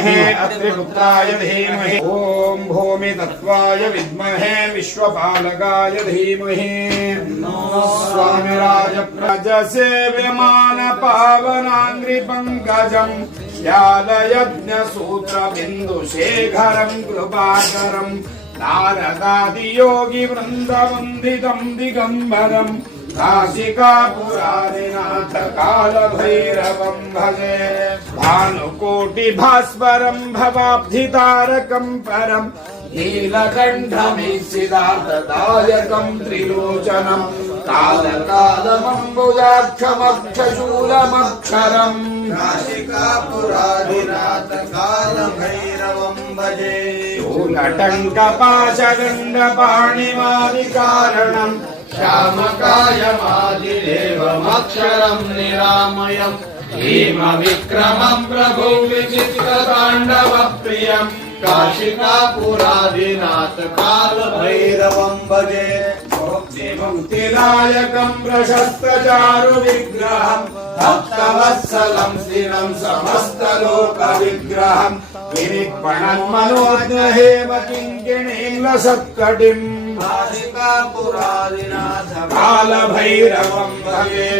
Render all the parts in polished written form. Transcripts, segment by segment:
विद्महे अत्रिपुत्राय धीमहि ओम भूमितत्त्वाय विद्महे विश्वपालकाय धीमहि स्वामिराज प्रजसेव्यमान पावनाङ्घ्रिपङ्कजं व्यालयज्ञसूत्रबिन्दुशेखरं कृपाकरं नारदादियोगी वृन्दवन्दितं दिगम्बरं काशिकापुरारिनाथ कालभैरवं भजे भानुकोटिभास्वरं भवाब्धितारकं परं नीलकण्ठमीशिदार्थदायकं त्रिलोचनं कालकालमम्बुजाक्षमक्षशूलमक्षरम् काशिकापुरारिनाथ कालभैरवं भजे शूलटङ्कपाशगण्डपाणिमादिकारणं श्यामकायमादिदेवमक्षरं निरामयम् हेमविक्रमं प्रभु विचित्रताण्डवप्रियं काशिकापुरादिनाथ कालभैरवं भजे मुक्तिदायकं प्रशस्तचारुविग्रहं भक्तवत्सलं स्थिरं समस्तलोकविग्रहं विनिक्पणन्मनोज्ञहेम किङ्किणीलसत्कटिं काशिकापुरादिनाथ कालभैरवं भजे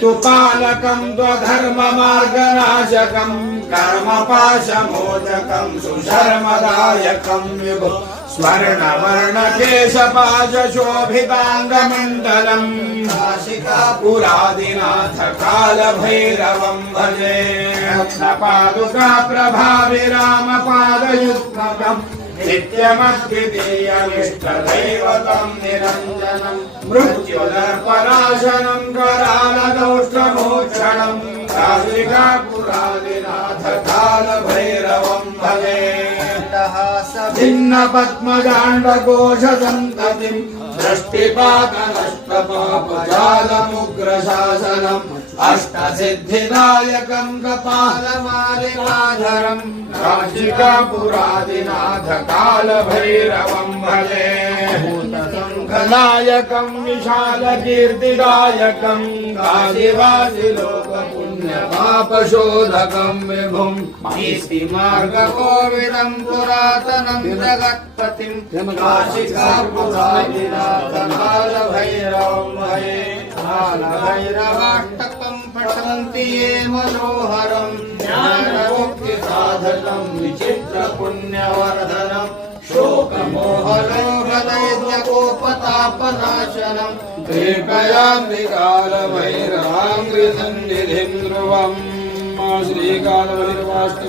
तुपालकं त्वधर्ममार्गनाशकं कर्मपाशमोचकं सुशर्मदायकं विभो स्वर्णवर्णकेशपाशशोभिताङ्गमण्डलं काशिकापुरादिनाथ कालभैरवं भजे रत्नपादुका प्रभाविरामपादयुग्मकं नित्यमद्वितीयमिष्टदैवतं निरञ्जनं मृत्युदर्पनाशनं करालदौष्टमोक्षणं काशिकापुरादिनाथ कालभैरवं भजे भिन्नपद्मजाण्डकोशसन्ततिं दृष्टिपातनष्टपापजालमुग्रशासनम् अष्टसिद्धिदायकं कपालमालिकाधरं काशिकापुरादिनाथ कालभैरवं भजे भूतसङ्घनायकं विशालकीर्तिदायकं काशिवासिलोकपुण्यपापशोधकं विभुं महिष्टिमार्गकोविदं पुरातनं जगत्पतिं काशिकापुरादिनाथ कालभैरवं भजे कालभैरवाष्टकं पठन्ति ये मनोहरं ज्ञानमुक्तिसाधकं विचित्रपुण्यवर्धनं शोकमोहलोकदैत्यकोपतापनाशनं कृपयान्ति कालभैरवाङ्घ्रिसन्निधिं ध्रुवम् श्रीकालभैरवाष्टकम्